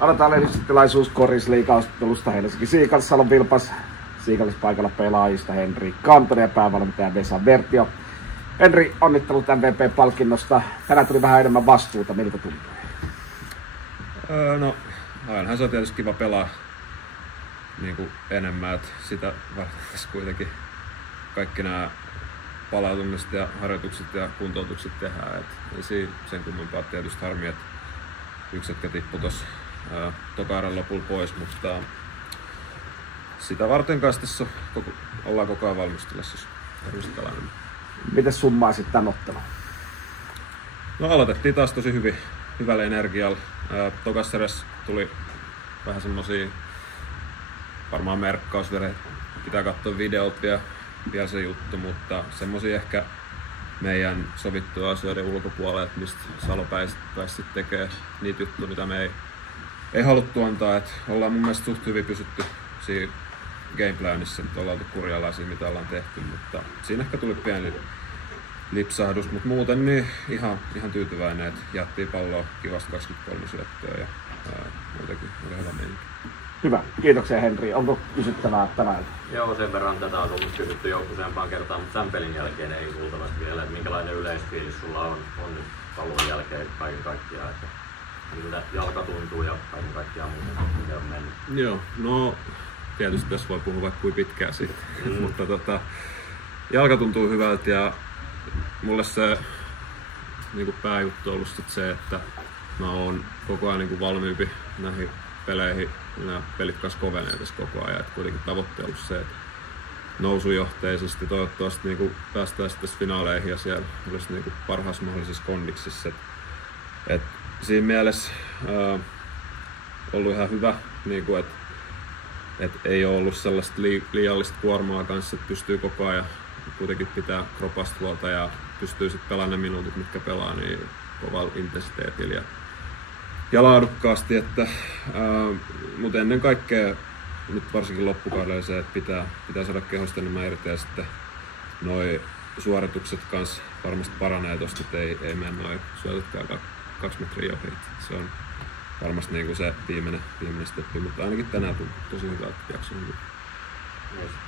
Aloitetaan lehdistötilaisuus Korisliiga-ottelusta Helsinki Siikalissa. Salon Vilpas Siikallispaikalla pelaajista Henri Kantonen ja päävalmentaja Vesa Vertio. Henri, onnittelut MVP-palkinnosta. Tänään tuli vähän enemmän vastuuta. Miltä tuntui? No, ainahan se on tietysti kiva pelaa niin kuin enemmän. Että sitä varten tässä kuitenkin kaikki nämä palautumiset ja harjoitukset ja kuntoutukset tehdään. Ei siinä sen kummempaa tietysti harmi, että yksi hetkä tippui tuossa toka-erän lopulla pois, mutta sitä varten kanssa tässä ollaan koko ajan valmistelussa. Miten summaisit tämän ottelun? No aloitettiin taas tosi hyvällä energialla. Tokassa erässä tuli vähän semmosia varmaan merkkausvere. Pitää katsoa videot vielä se juttu, mutta semmosia ehkä meidän sovittuja asioiden ulkopuolella, että mistä Salo pääsi tekee niitä juttuja, mitä me ei haluttu antaa. Et ollaan mun mielestä suht hyvin pysytty siinä gameplanissa, että ollaan oltu kurjalaisia, mitä ollaan tehty, mutta siinä ehkä tuli pieni lipsahdus, mutta muuten niin ihan tyytyväinen, että jättiin palloa kivasti 23 syöttöä ja muutenkin oli hyvä meininki. Hyvä, kiitoksia Henri. Onko kysyttävää tämän? Joo, sen verran tätä on tullut kysytty jo useampaan kertaan, mutta tämän pelin jälkeen ei luultavasti vielä. Minkälainen yleisfiilis sulla on nyt paluun jälkeen kaiken kaikkiaan? Että miltä jalka tuntuu ja kaiken kaikkiaan miten on mennyt? Joo, no tietysti tässä voi puhua vaikka kuin pitkään siitä, mutta jalka tuntuu hyvältä ja mulle se niin pääjuttu on ollut se, että mä oon koko ajan niin valmiimpi näihin peleihin. Nämä pelit kanssa kovenee tässä koko ajan, että kuitenkin tavoitteena on ollut se, että nousujohteisesti toivottavasti niin päästään sitten finaaleihin ja siellä olisi niin parhaassa mahdollisessa kondiksissa. Et siinä mielessä ollut ihan hyvä, niin että ei ole ollut sellaista liiallista kuormaa kanssa, että pystyy koko ajan kuitenkin pitää kropasta huolta ja pystyy sitten pelaamaan ne minuutit, mitkä pelaa, niin kovalla intensiteetillä ja laadukkaasti, mutta ennen kaikkea nyt varsinkin loppukaudella se, että pitää saada kehosta enemmän irti ja sitten noi suoritukset kanssa varmasti paranee tosta, että ei mene noin syötötkään 2 metriä ohi. Se on varmasti niinku se viimeinen steppi, mutta ainakin tänään tuli tosi hyvä jakso.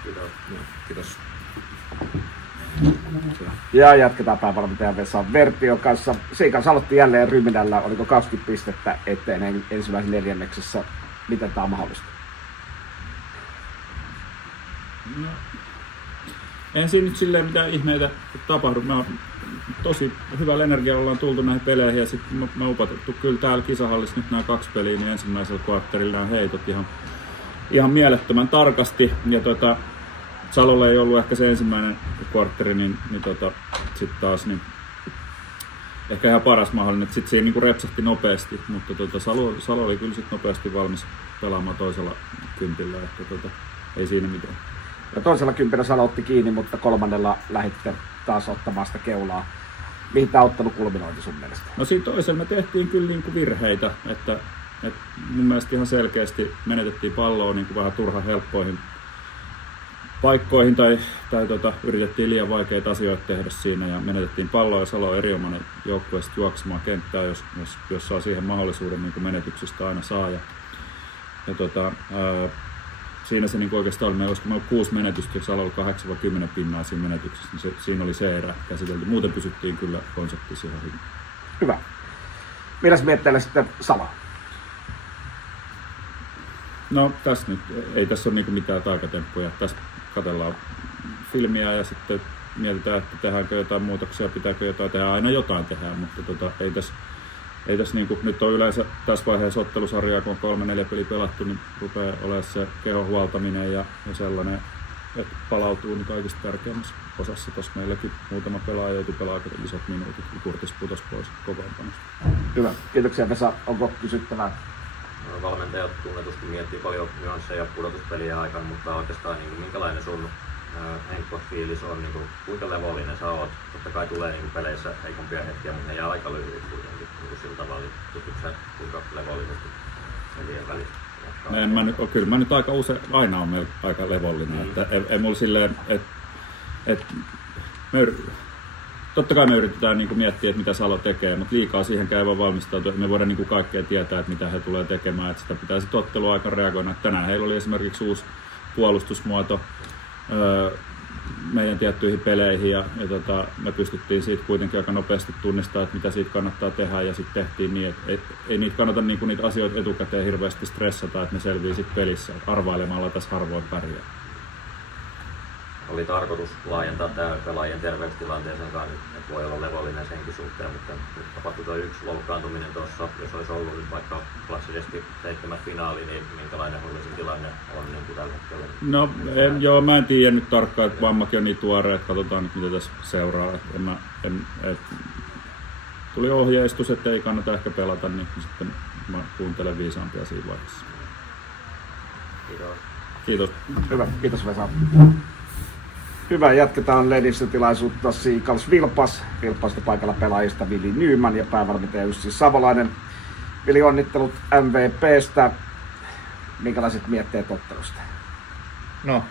Kiitos. Kiitos. Ja jatketaan päävalmentajan Vesa Vertion kanssa. Siikas aloitti jälleen ryminällä. Oliko 20 pistettä eteen ensimmäisessä neljänneksessä? Miten tämä on mahdollista? No, en siinä nyt silleen mitään ihmeitä tapahdu. Tosi hyvällä energialla ollaan tultu näihin peleihin ja sitten me upotettu kyllä täällä kisahallissa nyt nämä 2 peliä, niin ensimmäisellä kvartterilla nämä heitot ihan mielettömän tarkasti. Ja Salolla ei ollut ehkä se ensimmäinen kvartteri, niin sitten taas niin ehkä ihan paras mahdollinen, että sitten se niin repsahti nopeasti, mutta Salo oli kyllä sitten nopeasti valmis pelaamaan toisella kympillä, että ei siinä mitään. Ja toisella kympillä Salo otti kiinni, mutta kolmannella lähditte taas ottamaan sitä keulaa. Mihin tämä ottelu kulminoiti sun mielestä? No siinä toisella me tehtiin kyllä niin kuin virheitä, että mun mielestä ihan selkeästi menetettiin palloa niin kuin vähän turhan helppoihin paikkoihin tai yritettiin liian vaikeita asioita tehdä siinä ja menetettiin palloa ja Salo on erinomainen joukkue juoksemaan kenttää, jos saa siihen mahdollisuuden, niin kuin menetyksistä aina saa. Ja siinä se niin oikeastaan oli, meillä 6 menetystä, jos Salo oli 8-10 pinnaa siinä menetyksessä, niin siinä oli se erä käsitelty. Muuten pysyttiin kyllä konseptissa ihan hyvin. Hyvä. Milläs mietteellä sitten Salo? No tässä nyt, ei tässä ole niin mitään taikatemppuja. Tässä katsellaan filmiä ja sitten mietitään, että tehdäänkö jotain muutoksia, pitääkö jotain tehdä. Aina jotain tehdään, mutta ei tässä niin kuin, nyt on yleensä tässä vaiheessa ottelusarjaa, kun on 3-4 peliä pelattu, niin rupeaa olemaan se kehon huoltaminen ja sellainen, että palautuu niin kaikista tärkeimmässä osassa. Tuossa meilläkin muutama pelaaja joutui pelaamaan isot minuutit, kun Kurtis putosi pois kokoonpanosta. Hyvä. Kiitoksia Vesa. Onko kysyttävää? Valmentajat tunnetusti miettii paljon nyansseja pudotuspeliä aikana, mutta oikeastaan niin minkälainen sun Henkko-fiilis on, niin kuinka levollinen sä oot? Totta kai tulee niin peleissä heikompia hetkiä, mutta ne jää aika lyhyitä kuitenkin sillä tavalla. Pystytkö sä kuinka levollisesti pelien välissä? Kyllä mä nyt aika usein, aina on aika levollinen. Että ei mulla silleen, että totta kai me yritetään niin kuin miettiä, että mitä Salo tekee, mutta liikaa siihen ei voi valmistautua. Me voidaan niin kuin kaikkea tietää, että mitä he tulee tekemään. Että sitä pitää sitten otteluaika reagoida. Tänään heillä oli esimerkiksi uusi puolustusmuoto meidän tiettyihin peleihin ja me pystyttiin siitä kuitenkin aika nopeasti tunnistamaan, että mitä siitä kannattaa tehdä ja sitten tehtiin niin, että ei niitä kannata niin kuin niitä asioita etukäteen hirveästi stressata, että ne selvii sitten pelissä. Arvailemalla tässä harvoin pärjää. Oli tarkoitus laajentaa tämä pelaajien terveystilanteeseen kanssa, että voi olla levollinen senkin suhteen, mutta nyt tapahtui tuo yksi loukkaantuminen tuossa. Jos olisi ollut nyt vaikka klassisesti 7. finaali, niin minkälainen Hullisin tilanne on niin kuin tällä hetkellä? No mä en tiedä nyt tarkkaan, että vammakin on niin tuore, että katsotaan nyt mitä tässä seuraa. Tuli ohjeistus, että ei kannata ehkä pelata, niin sitten mä kuuntelen viisaampia siinä vaiheessa. Kiitos. Kiitos. Hyvä, kiitos Vesa. Hyvä, jatketaan lehdistötilaisuutta Seagulls Vilpas. Vilpasta paikalla pelaajista Vili Nyman ja päävalmentaja Jussi Savolainen. Vili, onnittelut MVPstä. Minkälaiset mietteet ottelusta? No,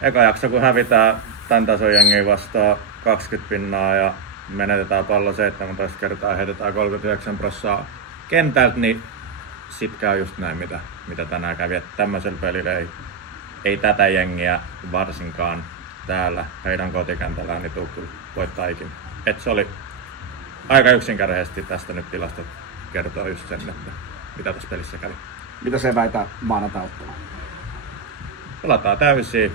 eka jakso kun hävitään tämän tason jengiä vastaan 20 pinnaa ja menetetään pallo 17 kertaa ja heitetään 39% kentältä, niin sit käy just näin, mitä tänään kävi. Että tämmöisellä pelillä ei tätä jengiä varsinkaan täällä heidän kotikentällään niin tuu kyllä voittaa ikinä. Et se oli aika yksinkertaisesti tästä nyt tilastot kertoo just sen, että mitä tässä pelissä kävi. Mitä se väitä maanantai-ottelua? Pelataan täysiä,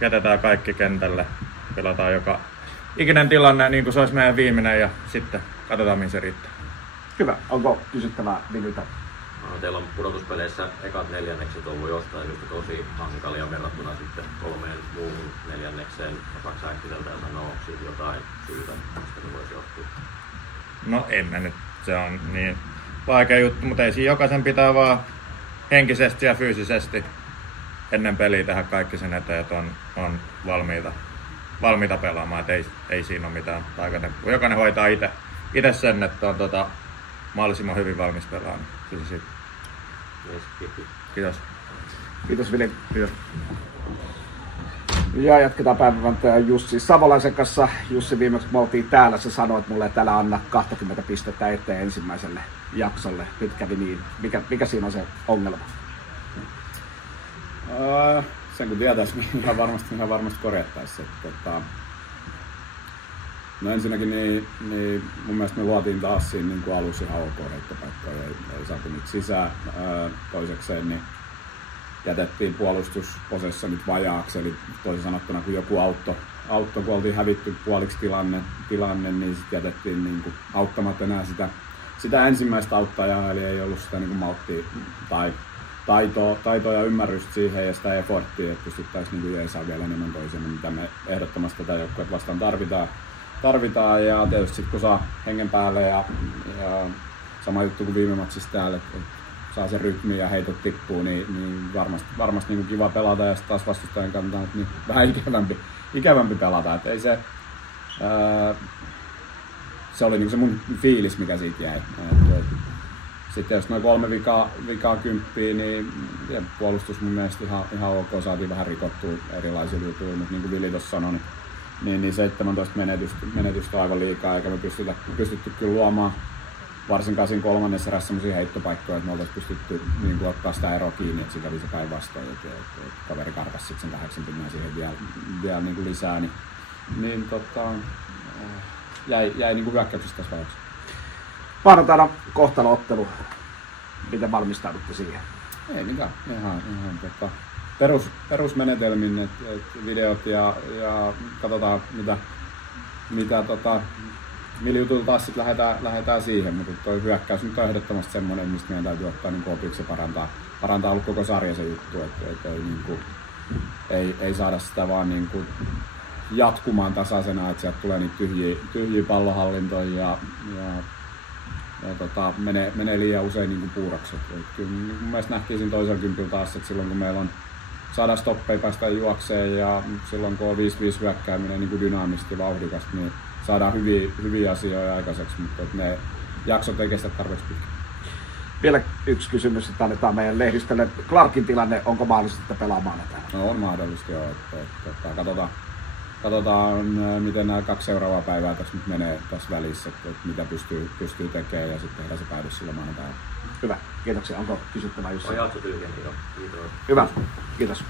jätetään kaikki kentälle, pelataan joka ikinen tilanne niin kuin se olisi meidän viimeinen ja sitten katsotaan mihin se riittää. Hyvä. Onko kysyttävää Vililtä? No, teillä on pudotuspeleissä ekat neljännekset ollut jostain syystä tosi hankalia verrattuna sitten 3 muuhun neljännekseen. Osaatko sä äkkiseltä ja sanoa, onko siitä jotain syytä, mistä se voisi johtua? No en mä nyt, se on niin vaikea juttu, mutta ei siinä jokaisen pitää vaan henkisesti ja fyysisesti ennen peliä tehdä kaikki sen eteen, että on valmiita pelaamaan, että ei siinä ole mitään taikatemppua. Jokainen hoitaa itse sen, että on mahdollisimman hyvin valmis pelaamaan. Kiitos. Kiitos Vili. Kiitos. Ja jatketaan päivävalmentaja Jussi Savolaisen kanssa. Jussi, viimeksi me oltiin täällä, sä sanoit mulle, että älä anna 20 pistettä eteen ensimmäiselle jaksolle. Nyt kävi niin. Mikä siinä on se ongelma? Sen kun tietäisi, niin ihan varmasti korjattaisiin. No ensinnäkin niin mun mielestä me luotiin taas siinä niin kuin alussa ihan ok heittopaikkoja, ei saatu niitä sisään. Toisekseen niin jätettiin puolustusposessonit vajaaksi, eli toisin sanottuna kun joku auttoi, kun oltiin hävitty puoliksi tilanne niin sitten jätettiin niin kuin auttamatta enää sitä ensimmäistä auttajaa, eli ei ollut sitä niin kuin malttia tai taitoa ja ymmärrystä siihen ja sitä efforttia, että pystyttäisiin niin jeesaa vielä enemmän toisemme, mitä me ehdottomasti tätä joukkuetta vastaan tarvitaan ja tietysti sit, kun saa hengen päälle ja sama juttu kuin viime matsissa täällä, että saa sen rytmi ja heitot tippuu, niin varmasti niin kuin kiva pelata ja sitten taas vastustajan kannalta niin vähän ikävämpi pelata, että ei se oli niin se mun fiilis, mikä siitä jäi. Sitten jos noin 3 vikaa 10, niin puolustus mun mielestä ihan ok, saatiin vähän rikottua erilaisia jutuja, mutta niin kuin Vili tuossa sanoi, niin 17 menetystä on aivan liikaa, eikä me pystytty kyllä luomaan varsinkaan siinä 3. erässä sellaisia heittopaikkoja, että me oltaisiin pystytty niin kuin ottaa sitä eroa kiinni, että siitä oli se päinvastoin, että kaveri karkasi sitten sen 8 pinnaa siihen vielä niin kuin lisää, niin jäi niin kuin hyökkäyksessä tässä vaiheessa. Maanantaina kohtalo-ottelu. Miten valmistaudutte siihen? Ei mitään. Ihan perusmenetelmin, että videot ja katsotaan millä jutulla taas sitten lähdetään siihen, mutta toi hyökkäys nyt on ehdottomasti semmoinen, mistä meidän täytyy ottaa niin opiksi ja parantaa ollut koko sarja se juttu, että ei saada sitä vaan niin kuin jatkumaan tasaisena, että sieltä tulee niitä tyhjiä pallohallintoja ja menee liian usein niin kuin puuraksi. Kyllä mun mielestä nähtiin siinä toisella kympillä taas, että silloin kun meillä on saada stoppeja päästä juokseen ja silloin kun on 5-5 hyökkääminen niin kuin dynaamisesti ja vauhdikasta, niin saadaan hyviä asioita aikaiseksi, mutta ne jaksot ei kestä tarpeeksi pitkään. Vielä yksi kysymys, että annetaan meidän lehdistölle. Clarkin tilanne, onko mahdollista pelaamaan täällä? No on mahdollista joo, katsotaan katsotaan miten nämä 2 seuraavaa päivää tässä nyt menee tässä välissä, että mitä pystyy tekemään ja sitten tehdään se päätös sillä maanantaina. Hyvä, kiitoksia. Onko kysyttävää Jussi? On jakso tyhjä, niin kiitos. Hyvä, kiitos.